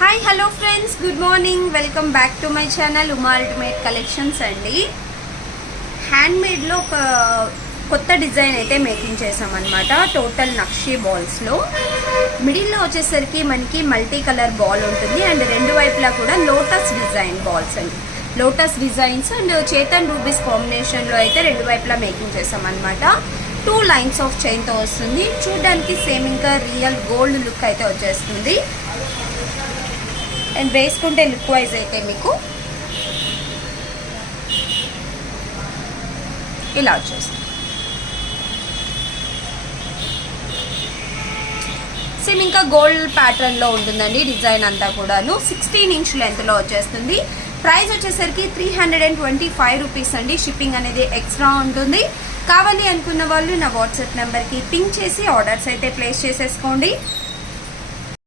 Hi hello friends, good morning. Welcome back to my channel Uma ultimate collections అండి. హ్యాండ్మేడ్లో ఒక కొత్త design అయితే making చేసామన్నమాట. టోటల్ నక్షీ బాల్స్లో మిడిల్లో వచ్చేసరికి మనకి మల్టీ కలర్ బాల్ ఉంటుంది అండ్ రెండు వైపులా కూడా లోటస్ డిజైన్ బాల్స్ అండి. Lotus designs and Chetan rubies కాంబినేషన్లో అయితే రెండు వైపులా మేకింగ్ చేసామన్నమాట. 2 లైన్స్ ఆఫ్ చైన్తో వస్తుంది. చూడడానికి సేమ్ ఇంకా రియల్ గోల్డ్ లుక్ అయితే వచ్చేస్తుంది అండ్ వేసుకుంటే లుక్ వైజ్ అయితే మీకు ఇలా వచ్చేస్తుంది. సేమ్ ఇంకా గోల్డ్ ప్యాటర్న్లో ఉంటుందండి డిజైన్ అంతా కూడాను. 16 ఇంచ్ లెంత్లో వచ్చేస్తుంది. ప్రైస్ వచ్చేసరికి 325 రూపీస్ అండి. షిప్పింగ్ అనేది ఎక్స్ట్రా ఉంటుంది. కావాలి అనుకున్న వాళ్ళు నా వాట్సాప్ నెంబర్కి పింక్ చేసి ఆర్డర్స్ అయితే ప్లేస్ చేసేసుకోండి.